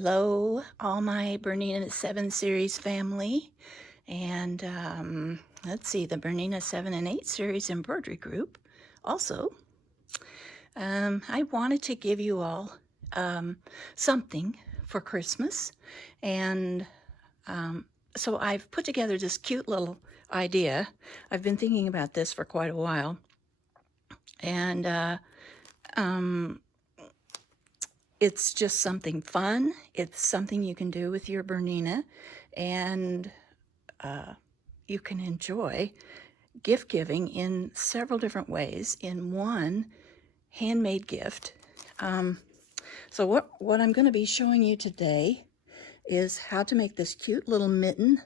Hello, all my Bernina 7 series family. And let's see, the Bernina 7 and 8 series embroidery group. Also, I wanted to give you all something for Christmas. And so I've put together this cute little idea. I've been thinking about this for quite a while. And it's just something fun. It's something you can do with your Bernina, and you can enjoy gift giving in several different ways in one handmade gift. So what I'm going to be showing you today is how to make this cute little mitten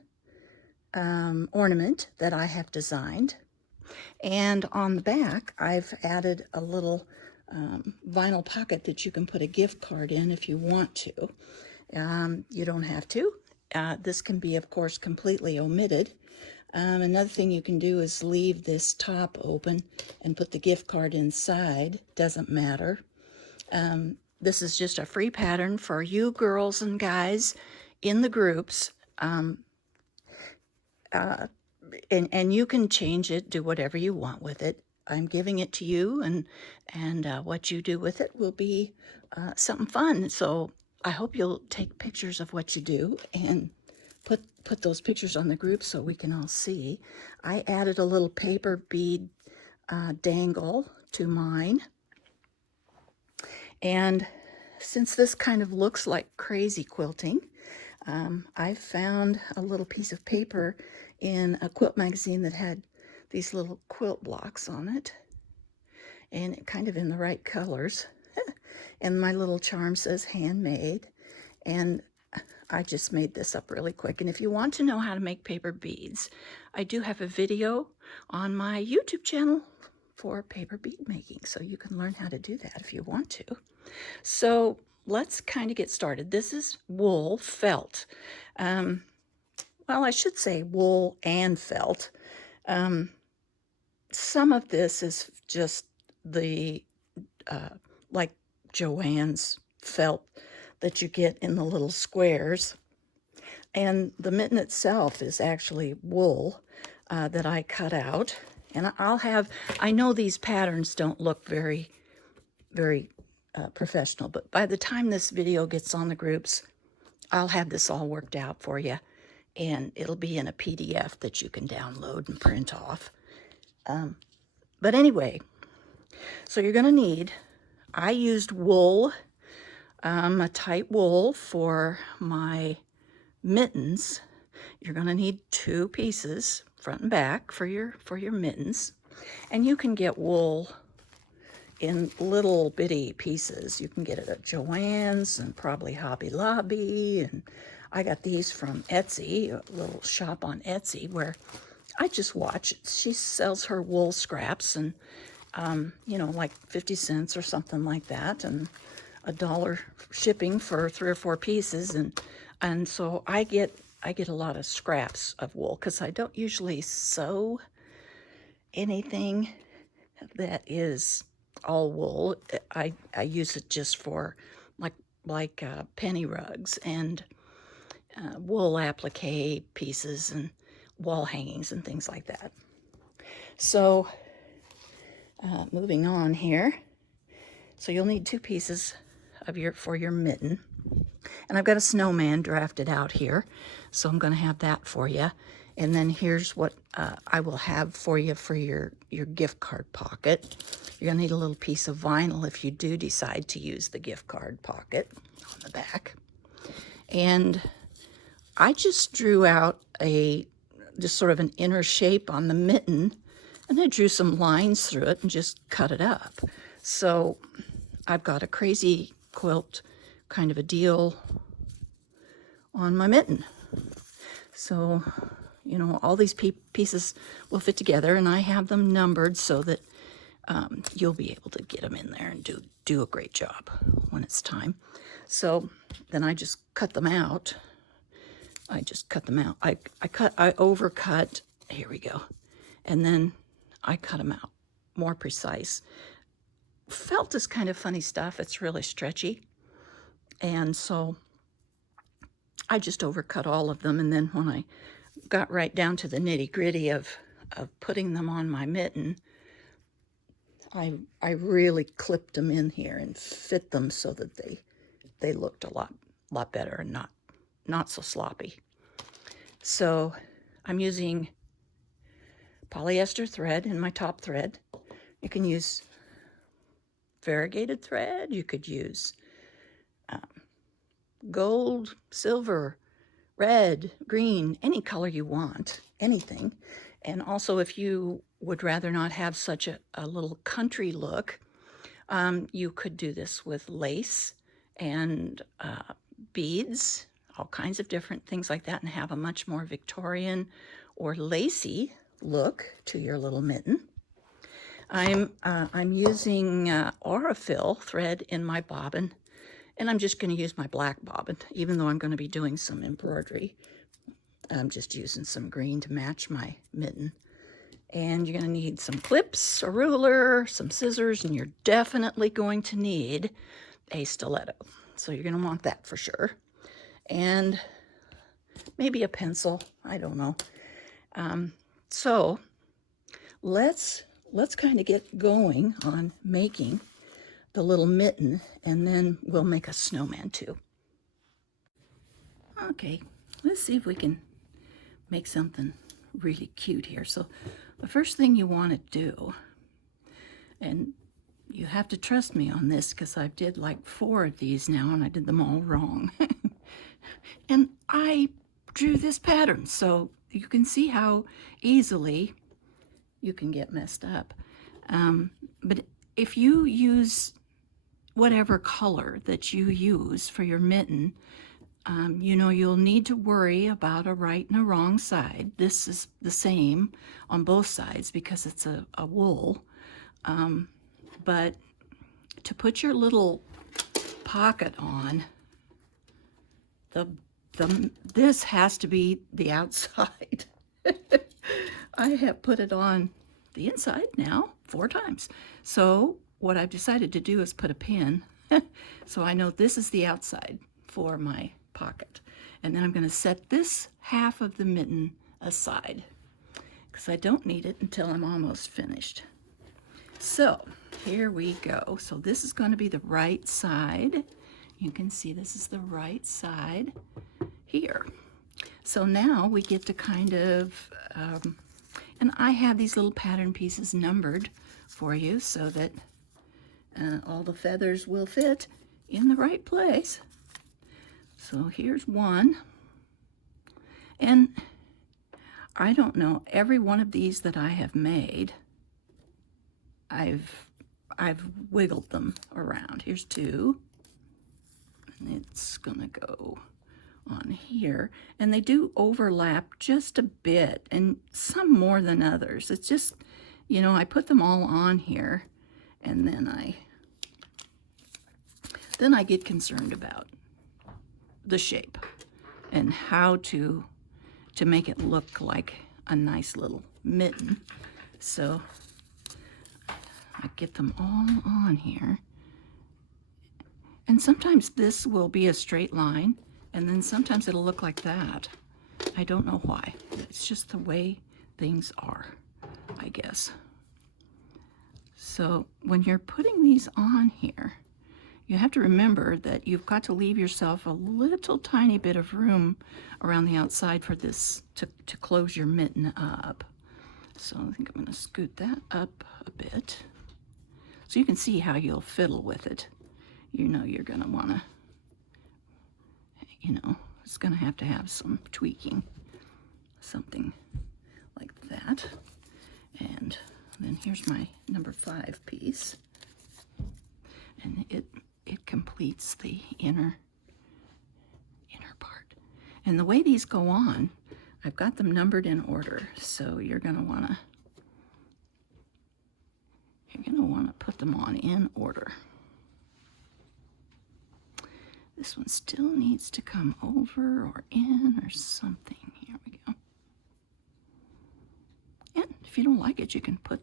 ornament that I have designed. And on the back, I've added a little vinyl pocket that you can put a gift card in if you want to. You don't have to. This can be, of course, completely omitted. Another thing you can do is leave this top open and put the gift card inside. Doesn't matter. This is just a free pattern for you girls and guys in the groups. And you can change it, do whatever you want with it. I'm giving it to you, and what you do with it will be something fun. So I hope you'll take pictures of what you do and put those pictures on the group so we can all see. I added a little paper bead dangle to mine. And since this kind of looks like crazy quilting, I found a little piece of paper in a quilt magazine that had these little quilt blocks on it, and kind of in the right colors. And my little charm says handmade, and I just made this up really quick. And if you want to know how to make paper beads, I do have a video on my YouTube channel for paper bead making, so you can learn how to do that if you want to. So let's kind of get started. This is wool felt. Well, I should say wool and felt. Some of this is just the, like Joann's felt that you get in the little squares. And the mitten itself is actually wool that I cut out. And I know these patterns don't look very professional, but by the time this video gets on the groups, I'll have this all worked out for you, and it'll be in a PDF that you can download and print off. But anyway, so you're going to need, I used wool, a tight wool for my mittens. You're going to need 2 pieces, front and back, for your mittens. And you can get wool in little bitty pieces. You can get it at Joann's and probably Hobby Lobby. And I got these from Etsy, a little shop on Etsy where I just watch. She sells her wool scraps, and like 50 cents or something like that, and $1 shipping for 3 or 4 pieces. And so I get a lot of scraps of wool because I don't usually sew anything that is all wool. I use it just for like penny rugs and wool applique pieces and wall hangings and things like that. So moving on here. So you'll need 2 pieces of for your mitten. And I've got a snowman drafted out here, so I'm going to have that for you. And then here's what I will have for you for your gift card pocket. You're going to need a little piece of vinyl if you do decide to use the gift card pocket on the back. And I just drew out just sort of an inner shape on the mitten, and I drew some lines through it and just cut it up. So I've got a crazy quilt kind of a deal on my mitten. So, all these pieces will fit together, and I have them numbered so that you'll be able to get them in there and do a great job when it's time. So then I just cut them out. I overcut, here we go. And then I cut them out, more precise. Felt is kind of funny stuff. It's really stretchy. And so I just overcut all of them, and then when I got right down to the nitty-gritty of putting them on my mitten, I really clipped them in here and fit them so that they looked a lot better and not so sloppy. So I'm using polyester thread in my top thread. You can use variegated thread. You could use gold, silver, red, green, any color you want, anything. And also, if you would rather not have such a little country look, you could do this with lace and beads, all kinds of different things like that, and have a much more Victorian or lacy look to your little mitten. I'm using Aurifil thread in my bobbin, and I'm just going to use my black bobbin, even though I'm going to be doing some embroidery. I'm just using some green to match my mitten. And you're going to need some clips, a ruler, some scissors, and you're definitely going to need a stiletto. So you're going to want that for sure. And maybe a pencil, I don't know. So let's kind of get going on making the little mitten, and then we'll make a snowman too. Okay, let's see if we can make something really cute here. So the first thing you want to do, and you have to trust me on this because I did like 4 of these now and I did them all wrong. And I drew this pattern, so you can see how easily you can get messed up. But if you use whatever color that you use for your mitten, you know, you'll need to worry about a right and a wrong side. This is the same on both sides because it's a wool. But to put your little pocket on, this has to be the outside. I have put it on the inside now 4 times. So what I've decided to do is put a pin so I know this is the outside for my pocket. And then I'm going to set this half of the mitten aside because I don't need it until I'm almost finished. So here we go. So this is going to be the right side. You can see this is the right side here. So now we get to kind of, and I have these little pattern pieces numbered for you so that all the feathers will fit in the right place. So here's one. And I don't know, every one of these that I have made, I've wiggled them around. Here's 2. And it's gonna go on here. And they do overlap just a bit, and some more than others. It's just, you know, I put them all on here, and then I get concerned about the shape and how to make it look like a nice little mitten. So I get them all on here. And sometimes this will be a straight line, and then sometimes it'll look like that. I don't know why. It's just the way things are, I guess. So when you're putting these on here, you have to remember that you've got to leave yourself a little tiny bit of room around the outside for this to close your mitten up. So I think I'm going to scoot that up a bit so you can see how you'll fiddle with it. You know you're going to want to, you know, it's going to have some tweaking, something like that. And then here's my number 5 piece, and it completes the inner part. And the way these go on, I've got them numbered in order, so you're going to want to put them on in order. This one still needs to come over or in or something. Here we go. And if you don't like it, you can put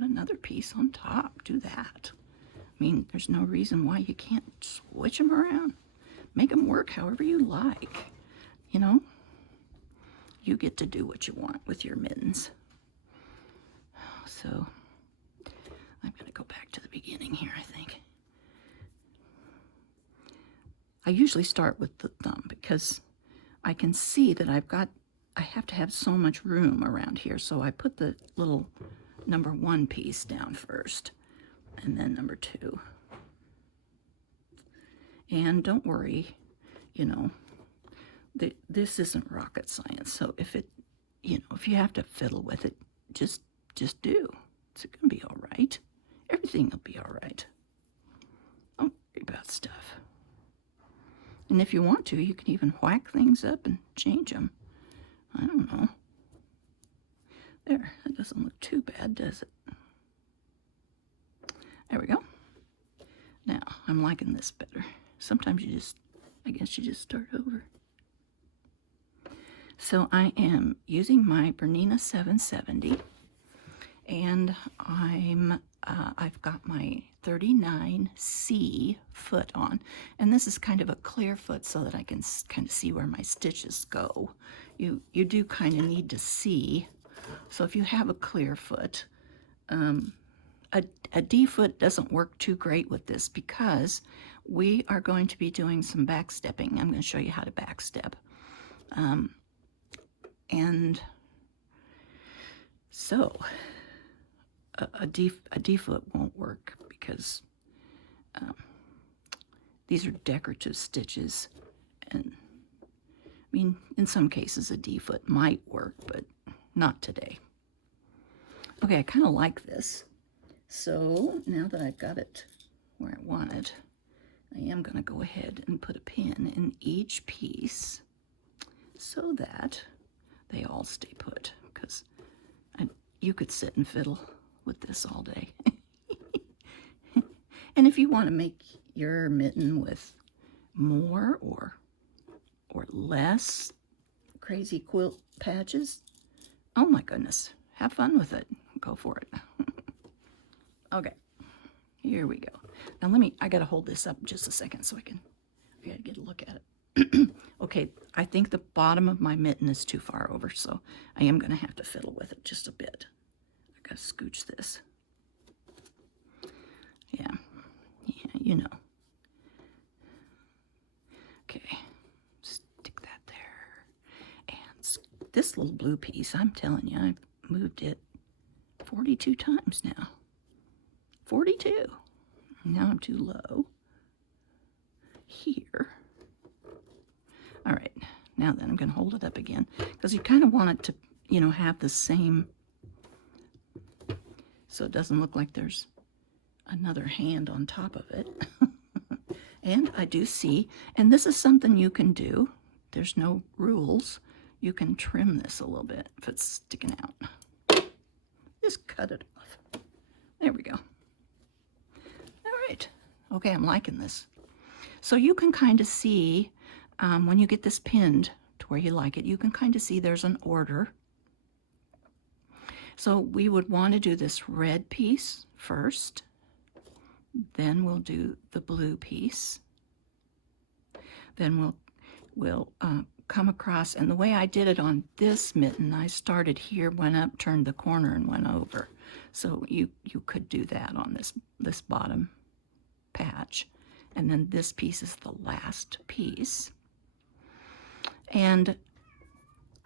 another piece on top. Do that. I mean, there's no reason why you can't switch them around. Make them work however you like. you know, you get to do what you want with your mittens. So I'm going to go back to the beginning here, I think. I usually start with the thumb because I can see that I have to have so much room around here. So I put the little number 1 piece down first, and then number 2. And don't worry, you know, this isn't rocket science. So if it, you know, if you have to fiddle with it, just do. It's gonna be all right. Everything will be all right. Don't worry about stuff. And if you want to, you can even whack things up and change them. I don't know. There, that doesn't look too bad, does it? There we go. Now, I'm liking this better. Sometimes I guess you just start over. So I am using my Bernina 770, and I've got my 39C foot on, and this is kind of a clear foot so that I can kind of see where my stitches go. You do kind of need to see, so if you have a clear foot, a D foot doesn't work too great with this because we are going to be doing some backstepping. I'm going to show you how to backstep. And so a D foot won't work because these are decorative stitches, and I mean, in some cases a D foot might work, but not today. Okay, I kind of like this. So now that I've got it where I want it, I am going to go ahead and put a pin in each piece so that they all stay put, because you could sit and fiddle with this all day. And if you want to make your mitten with more or less crazy quilt patches, oh my goodness, have fun with it. Go for it. Okay, here we go. Now I gotta hold this up just a second so I gotta get a look at it. Okay, I think the bottom of my mitten is too far over, so I am gonna have to fiddle with it just a bit. I gotta scooch this. Yeah, you know. Okay, stick that there. And this little blue piece, I'm telling you, I've moved it 42 times now. 42. Now I'm too low. Here. All right, now then I'm going to hold it up again because you kind of want it to, you know, have the same, so it doesn't look like there's another hand on top of it. And I do see, and this is something you can do. There's no rules. You can trim this a little bit if it's sticking out. Just cut it off. There we go. All right. Okay, I'm liking this. So you can kind of see when you get this pinned to where you like it, you can kind of see there's an order. So we would want to do this red piece first. Then we'll do the blue piece. Then we'll come across, and the way I did it on this mitten, I started here, went up, turned the corner, and went over. So you could do that on this bottom patch. And then this piece is the last piece. And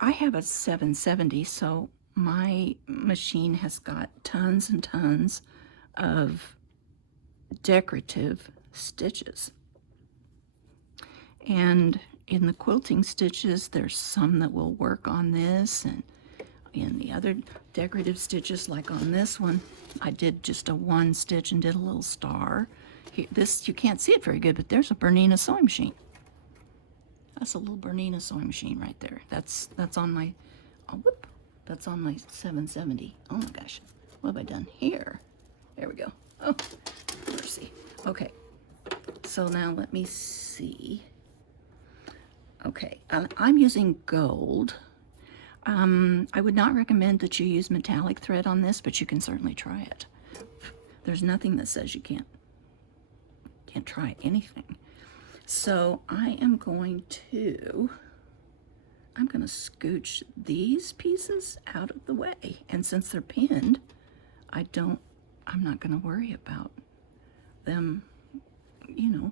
I have a 770, so my machine has got tons and tons of decorative stitches. And in the quilting stitches, there's some that will work on this, and in the other decorative stitches, like on this one, I did just a 1 stitch and did a little star. Here, this, you can't see it very good, but there's a Bernina sewing machine. That's a little Bernina sewing machine right there. That's on my, oh, whoop, that's on my 770. Oh my gosh, what have I done here? There we go. Oh, mercy. Okay, so now let me see. Okay, I'm using gold. I would not recommend that you use metallic thread on this, but you can certainly try it. There's nothing that says you can't try anything. So I am going to I'm going to scooch these pieces out of the way. And since they're pinned, I'm not going to worry about them, you know,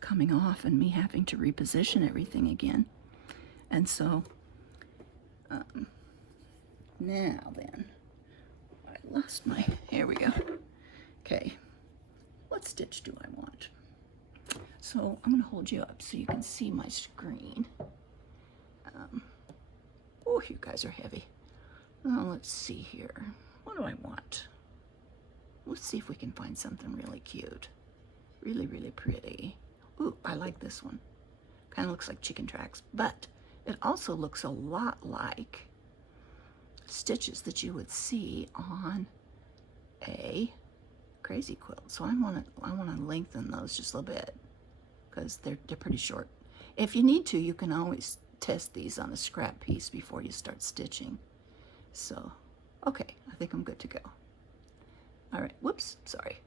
coming off and me having to reposition everything again. And so, now then, I lost my, here we go. Okay, what stitch do I want? So I'm gonna hold you up so you can see my screen. Oh, you guys are heavy. Let's see here. What do I want? Let's see if we can find something really cute. Really, really pretty. Ooh, I like this one. Kind of looks like chicken tracks, but it also looks a lot like stitches that you would see on a crazy quilt. So I want to lengthen those just a little bit because they're pretty short. If you need to, you can always test these on a scrap piece before you start stitching. So, okay, I think I'm good to go. All right, whoops, sorry.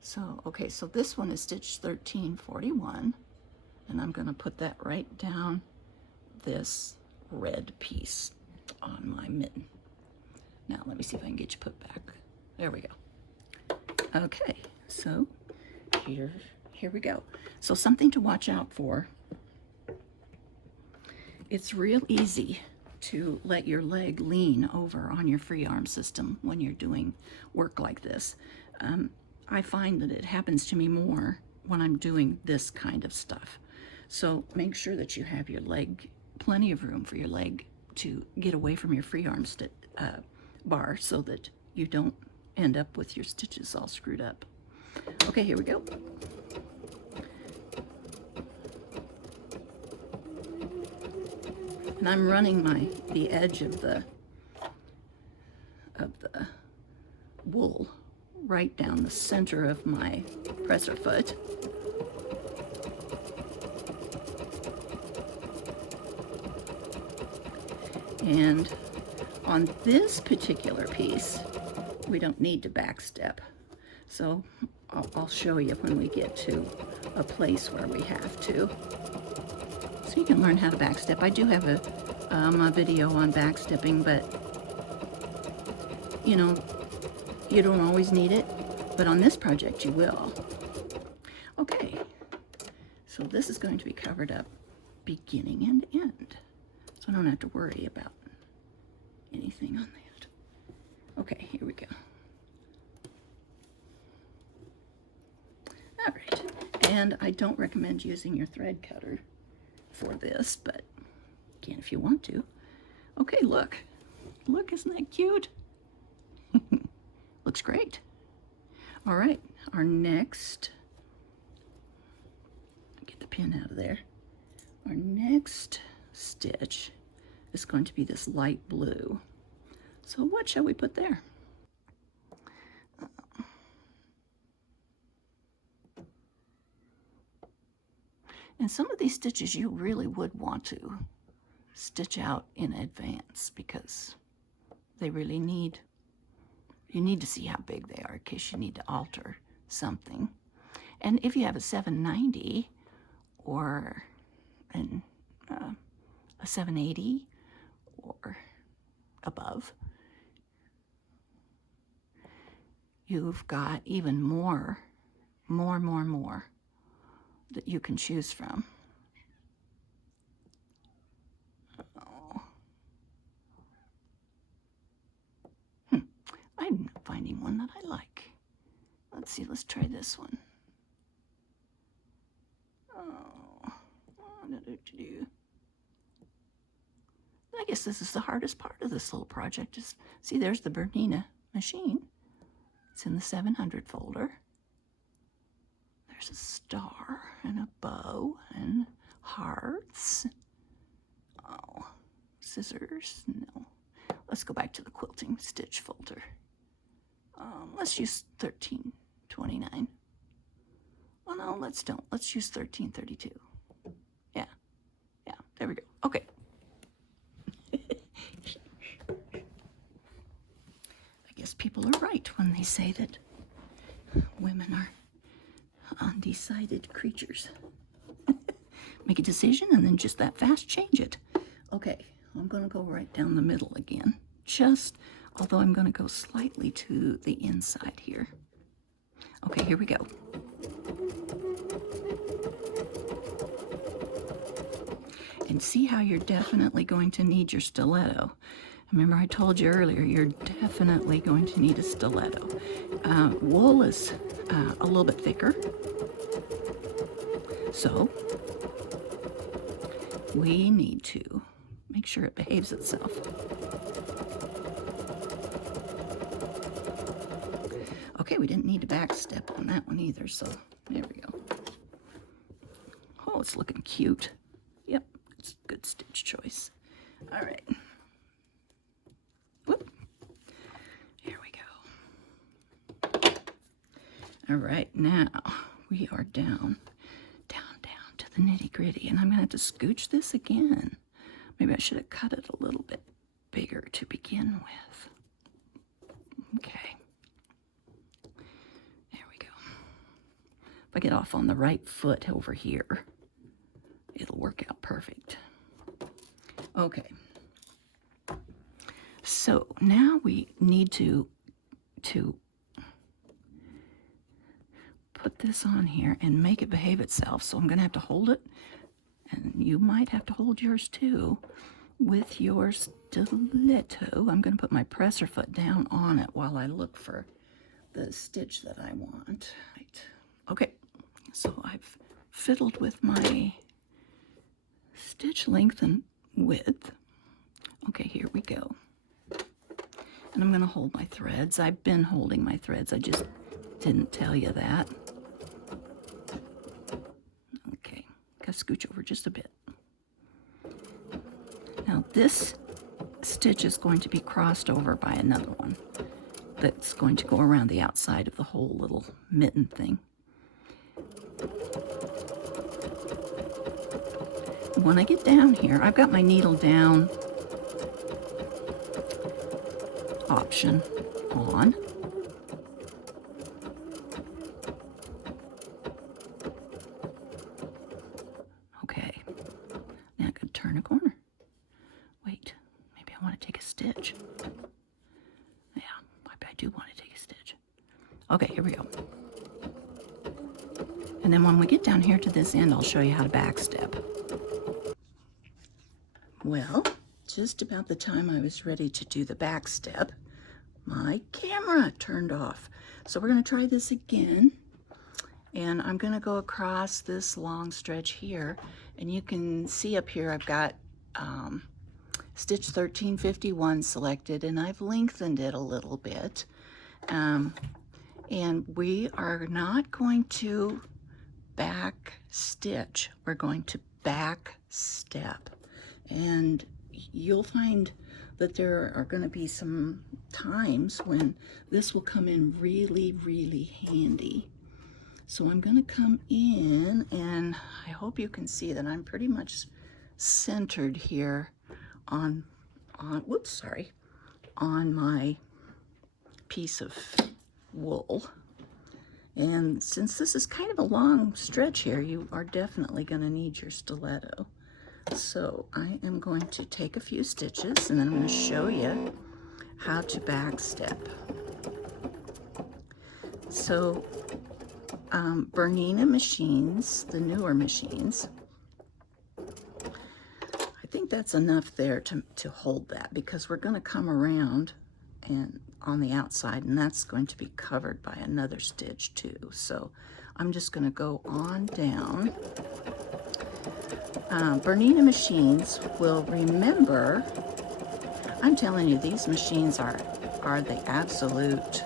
So, okay, so this one is stitch 1341, and I'm gonna put that right down this red piece on my mitten. Now, let me see if I can get you put back. There we go. Okay, so here we go. So something to watch out for. It's real easy to let your leg lean over on your free arm system when you're doing work like this. I find that it happens to me more when I'm doing this kind of stuff. So make sure that you have your leg, plenty of room for your leg to get away from your free arm bar so that you don't end up with your stitches all screwed up. Okay, here we go. And I'm running the edge of the wool right down the center of my presser foot. And on this particular piece, we don't need to backstep. So I'll show you when we get to a place where we have to. So you can learn how to backstep. I do have a video on backstepping, but you know, you don't always need it, but on this project you will. Okay, so this is going to be covered up beginning and end, so I don't have to worry about anything on that. Okay, here we go. All right, and I don't recommend using your thread cutter for this, but again, if you want to. Okay, look, isn't that cute? Looks great. All right, our next, get the pin out of there. Our next stitch is going to be this light blue. So what shall we put there? And some of these stitches you really would want to stitch out in advance because they really need, you need to see how big they are in case you need to alter something. And if you have a 790 or a 780 or above, you've got even more that you can choose from. Oh. I'm not finding one that I like. Let's see, let's try this one. Oh, I guess this is the hardest part of this little project. Is see, there's the Bernina machine. It's in the 700 folder. There's a star and a bow and hearts. Oh, scissors, no. Let's go back to the quilting stitch folder. Let's use 1329. Well, no, let's don't. Let's use 1332. Yeah, there we go. Okay. I guess people are right when they say that women are undecided creatures. make a decision and then just that fast change it. Okay, I'm going to go right down the middle again. Although I'm going to go slightly to the inside here. Okay, here we go. And see how you're definitely going to need your stiletto. Remember I told you earlier, you're definitely going to need a stiletto. Wool is a little bit thicker. So we need to make sure it behaves itself. Okay, we didn't need to back step on that one either, so there we go. Oh, it's looking cute. Yep, it's a good stitch choice. All right. Whoop. Here we go. All right, now we are down to the nitty-gritty, and I'm gonna have to scooch this again. Maybe I should have cut it a little bit bigger to begin with. Okay. There we go. If I get off on the right foot over here, it'll work out perfect. Okay. So now we need to put this on here and make it behave itself. So I'm going to have to hold it, and you might have to hold yours too with your stiletto. I'm going to put my presser foot down on it while I look for the stitch that I want. Right. Okay, so I've fiddled with my stitch length and width. Okay, here we go. And I'm going to hold my threads. I've been holding my threads. I just didn't tell you that. Okay, got to scooch over just a bit. Now this stitch is going to be crossed over by another one that's going to go around the outside of the whole little mitten thing. When I get down here, I've got my needle down option on. Okay, now I could turn a corner. Wait, maybe I want to take a stitch. Yeah, I do want to take a stitch. Okay, here we go. And then when we get down here to this end, I'll show you how to back step. Well, just about the time I was ready to do the back step, my camera turned off. So we're going to try this again. And I'm going to go across this long stretch here. And you can see up here I've got stitch 1351 selected, and I've lengthened it a little bit. And we are not going to back stitch. We're going to back step. And you'll find that there are going to be some times when this will come in really, really handy. So I'm going to come in, and I hope you can see that I'm pretty much centered here on my piece of wool. And since this is kind of a long stretch here, you are definitely going to need your stiletto. So I am going to take a few stitches, and then I'm going to show you how to back step. So Bernina machines, the newer machines, I think that's enough there to hold that, because we're going to come around and on the outside, and that's going to be covered by another stitch too. So I'm just going to go on down. Bernina machines will remember, I'm telling you, these machines are the absolute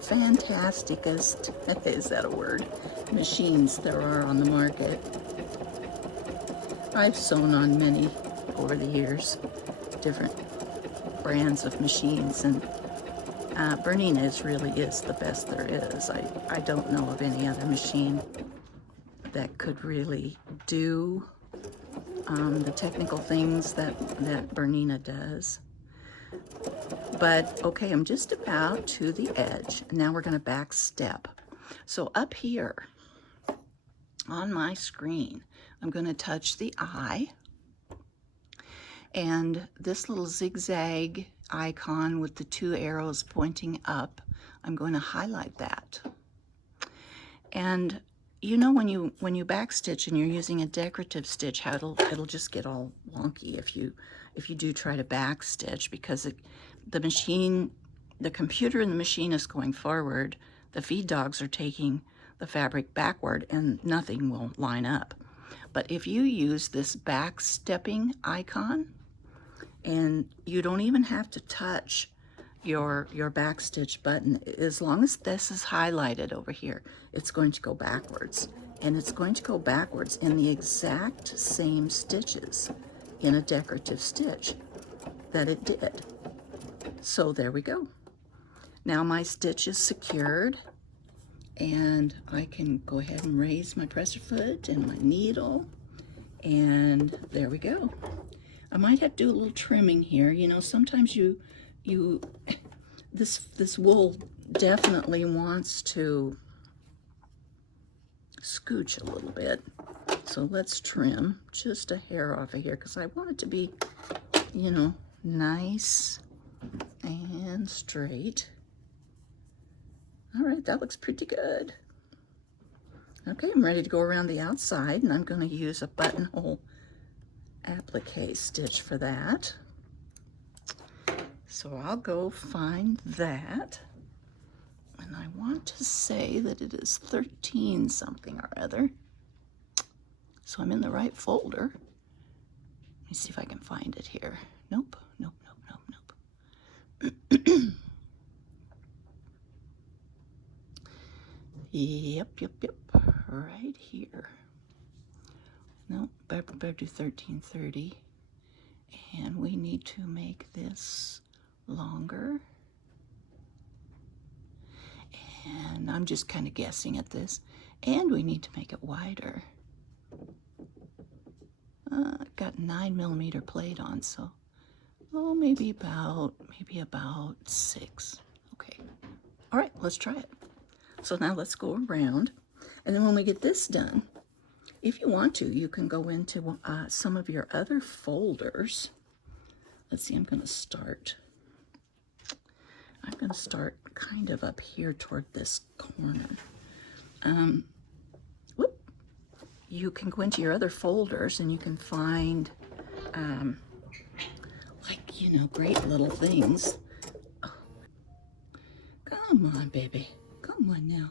fantasticest, is that a word, machines there are on the market. I've sewn on many over the years, different brands of machines, and Bernina's really is the best there is. I don't know of any other machine that could really do the technical things that Bernina does. But okay, I'm just about to the edge. Now we're going to back step. So up here on my screen, I'm going to touch the eye, and this little zigzag icon with the two arrows pointing up, I'm going to highlight that. And you know, when you backstitch and you're using a decorative stitch, how it'll just get all wonky if you do try to backstitch, because the machine, the computer in the machine is going forward, the feed dogs are taking the fabric backward, and nothing will line up. But if you use this backstepping icon, and you don't even have to touch your backstitch button, as long as this is highlighted over here, it's going to go backwards, and it's going to go backwards in the exact same stitches in a decorative stitch that it did. So there we go. Now my stitch is secured, and I can go ahead and raise my presser foot and my needle, and there we go. I might have to do a little trimming here. You know, sometimes this wool definitely wants to scooch a little bit. So let's trim just a hair off of here, because I want it to be, you know, nice and straight. All right, that looks pretty good. Okay, I'm ready to go around the outside, and I'm going to use a buttonhole applique stitch for that. So I'll go find that, and I want to say that it is 13 something or other, so I'm in the right folder. Let me see if I can find it here. Nope, nope, nope, nope, nope. Yep, right here. No, better do 1330, and we need to make this longer, and I'm just kind of guessing at this, and we need to make it wider. Got 9mm plate on, so maybe about 6. Okay, all right, let's try it. So now let's go around, and then when we get this done, if you want to, you can go into some of your other folders. Let's see, I'm going to start kind of up here toward this corner. You can go into your other folders, and you can find, like, you know, great little things. Oh. Come on, baby. Come on now.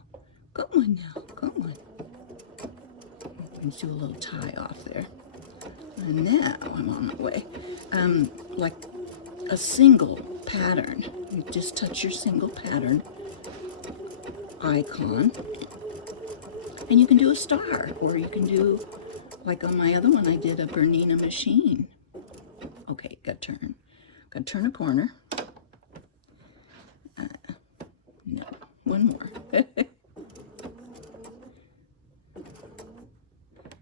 Come on now. Come on. Let's do a little tie off there. And now I'm on my way. Like a single pattern. You just touch your single pattern icon, and you can do a star, or you can do, like on my other one, I did a Bernina machine. Okay, got to turn a corner. No, one more.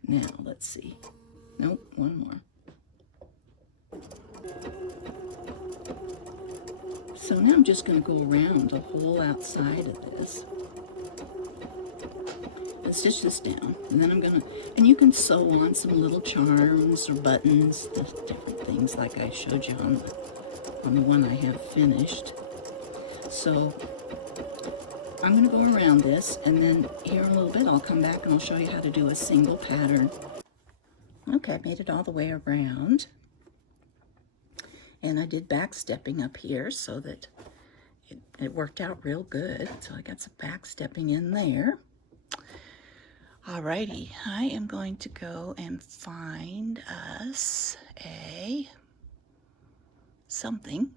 Now, let's see. Nope, one more. So now I'm just going to go around the whole outside of this and stitch this down. And then I'm going to, and you can sew on some little charms or buttons, different things like I showed you on the one I have finished. So I'm going to go around this, and then here in a little bit I'll come back and I'll show you how to do a single pattern. Okay, I made it all the way around, and I did backstepping up here so that it worked out real good. So I got some backstepping in there. Alrighty, I am going to go and find us something.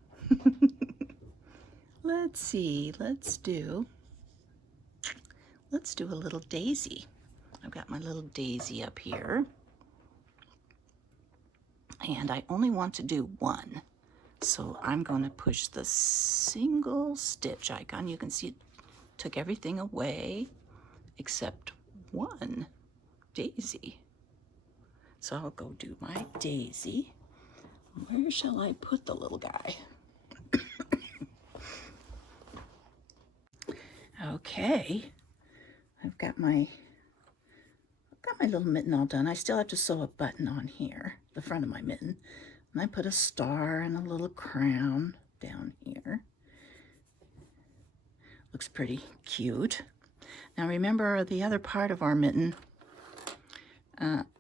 Let's see, let's do a little daisy. I've got my little daisy up here, and I only want to do one. So I'm going to push the single stitch icon. You can see it took everything away except one daisy. So I'll go do my daisy. Where shall I put the little guy? Okay, I've got my got my little mitten all done. I still have to sew a button on here, the front of my mitten. And I put a star and a little crown down here. Looks pretty cute. Now remember the other part of our mitten,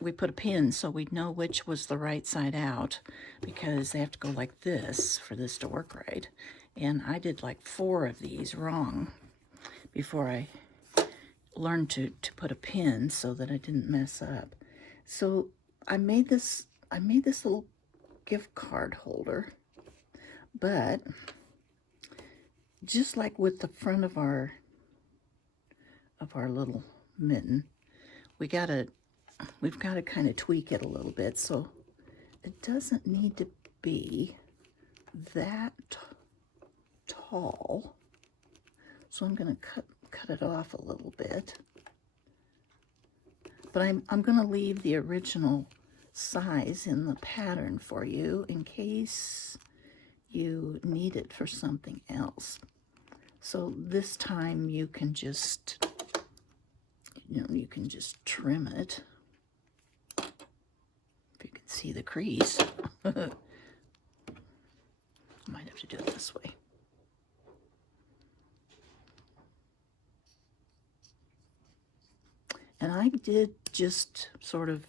we put a pin so we'd know which was the right side out, because they have to go like this for this to work right. And I did like 4 of these wrong before I learned to put a pin so that I didn't mess up. So I made this little gift card holder, but just like with the front of our little mitten, we've got to kind of tweak it a little bit so it doesn't need to be that tall. So I'm going to cut it off a little bit, but I'm going to leave the original size in the pattern for you in case you need it for something else. So this time you can just, you can just trim it. If you can see the crease. I might have to do it this way. And I did just sort of,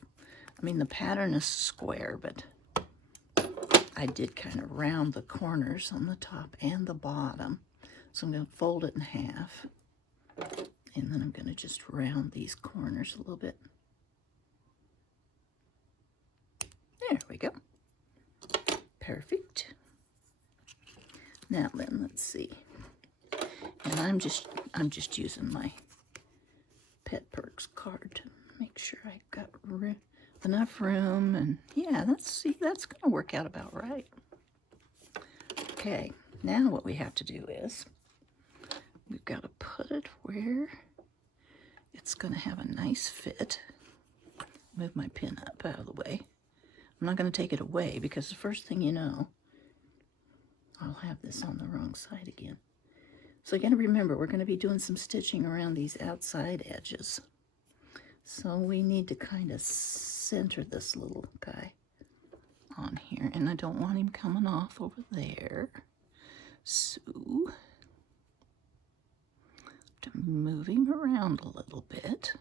the pattern is square, but I did kind of round the corners on the top and the bottom. So I'm going to fold it in half. And then I'm going to just round these corners a little bit. There we go. Perfect. Now then, let's see. And I'm just using my Pet Perks card to make sure I got enough room, and yeah, that's going to work out about right. Okay, now what we have to do is we've got to put it where it's going to have a nice fit. Move my pin up out of the way. I'm not going to take it away because the first thing you know, I'll have this on the wrong side again. So you got to remember, we're going to be doing some stitching around these outside edges. So we need to kind of center this little guy on here. And I don't want him coming off over there. So, to move him around a little bit.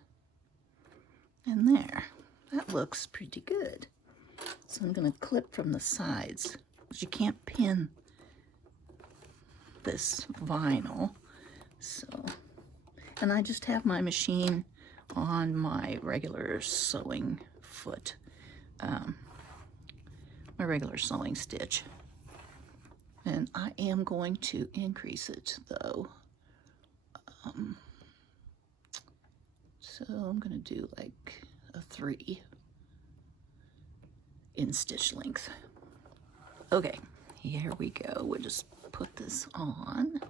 And there. That looks pretty good. So I'm going to clip from the sides, because you can't pin this vinyl. So, and I just have my machine on my regular sewing foot, my regular sewing stitch. And I am going to increase it though. So I'm going to do like a 3 in stitch length. Okay, here we go. We'll just put this on.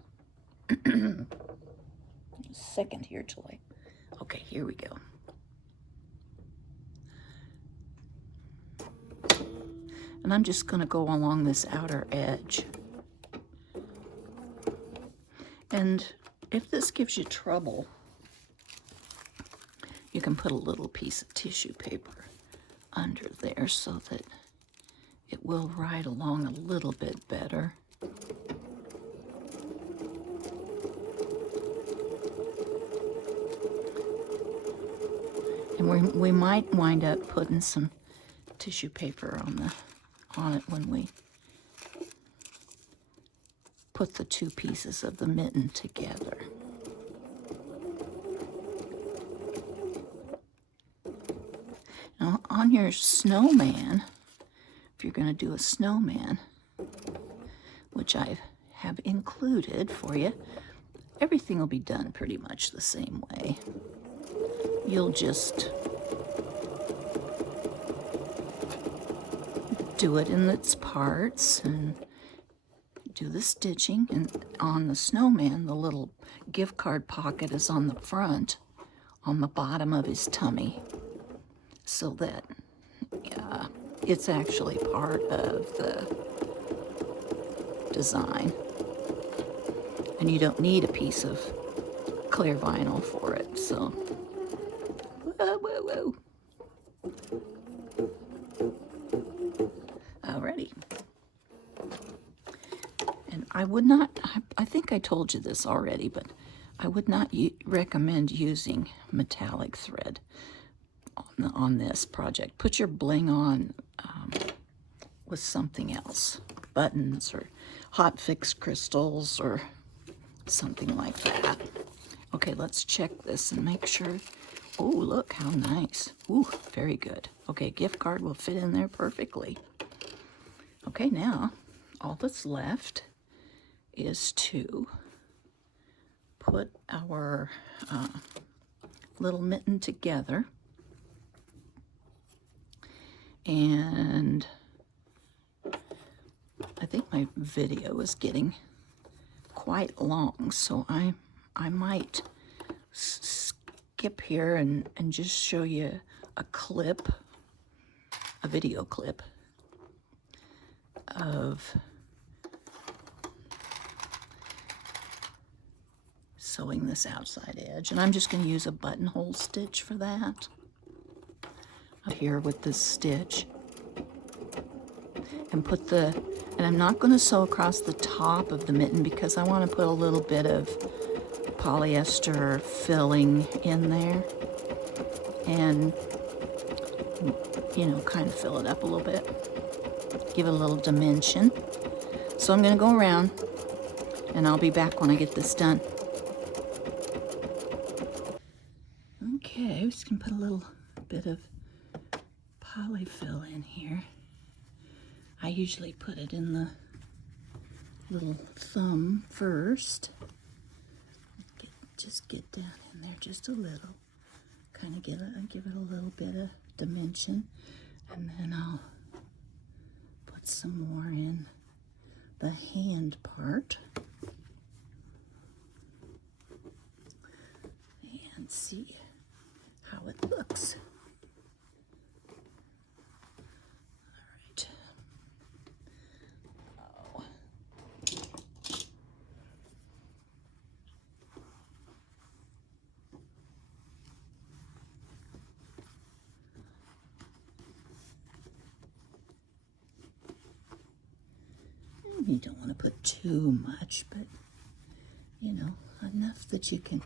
A second here till I... Okay, here we go. And I'm just going to go along this outer edge. And if this gives you trouble, you can put a little piece of tissue paper under there so that it will ride along a little bit better. And we might wind up putting some tissue paper on it when we put the 2 pieces of the mitten together. Now on your snowman, if you're going to do a snowman, which I have included for you, everything will be done pretty much the same way. You'll just do it in its parts and do the stitching. And on the snowman, the little gift card pocket is on the front, on the bottom of his tummy, so that it's actually part of the design. And you don't need a piece of clear vinyl for it, so... Whoa, whoa, whoa. I would not, I think I told you this already, but I would not recommend using metallic thread on this project. Put your bling on with something else, buttons or hot fix crystals or something like that. Okay, let's check this and make sure. Oh, look how nice. Ooh, very good. Okay, gift card will fit in there perfectly. Okay, now all that's left is to put our little mitten together. And I think my video is getting quite long, so I might skip here and just show you a clip, a video clip of sewing this outside edge. And I'm just going to use a buttonhole stitch for that. Up here with this stitch. And and I'm not going to sew across the top of the mitten because I want to put a little bit of polyester filling in there. And, you know, kind of fill it up a little bit. Give it a little dimension. So I'm going to go around and I'll be back when I get this done. Okay, I'm just going to put a little bit of polyfill in here. I usually put it in the little thumb first. Just get down in there just a little. Kind of give it a little bit of dimension. And then I'll put some more in the hand part. And see how it looks. You don't want to put too much, but you know, enough that you can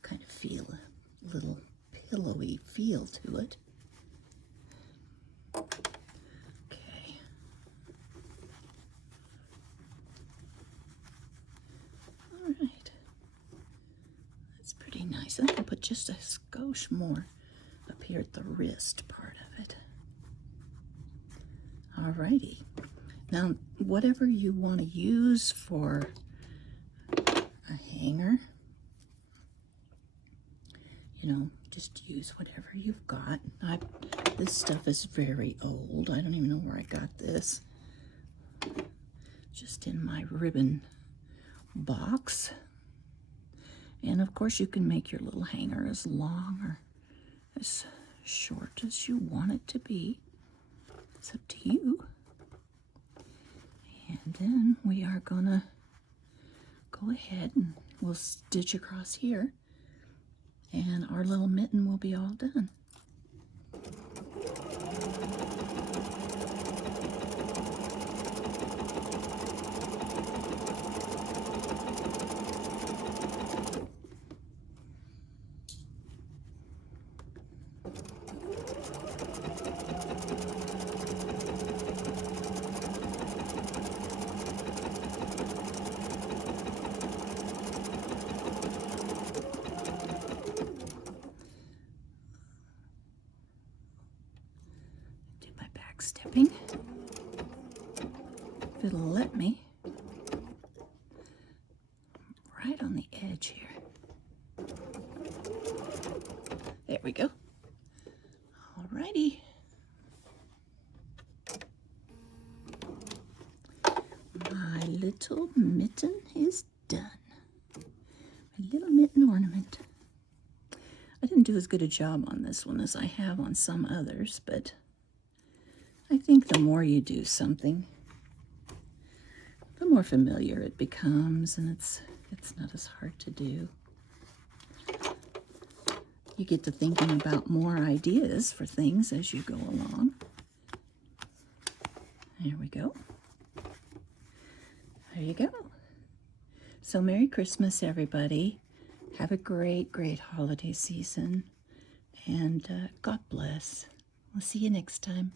kind of feel a little pillowy feel to it. Okay. All right. That's pretty nice. I think I'll put just a skosh more up here at the wrist part of it. Alrighty. Now, whatever you want to use for a hanger, you know, just use whatever you've got. This stuff is very old. I don't even know where I got this. Just in my ribbon box. And of course, you can make your little hanger as long or as short as you want it to be. It's up to you. And then we are gonna go ahead and we'll stitch across here and our little mitten will be all done. Stepping, if it'll let me, right on the edge here. There we go. Alrighty. My little mitten is done. My little mitten ornament. I didn't do as good a job on this one as I have on some others, but I think the more you do something, the more familiar it becomes, and it's not as hard to do. You get to thinking about more ideas for things as you go along. There we go. There you go. So Merry Christmas, everybody. Have a great, great holiday season. And God bless. We'll see you next time.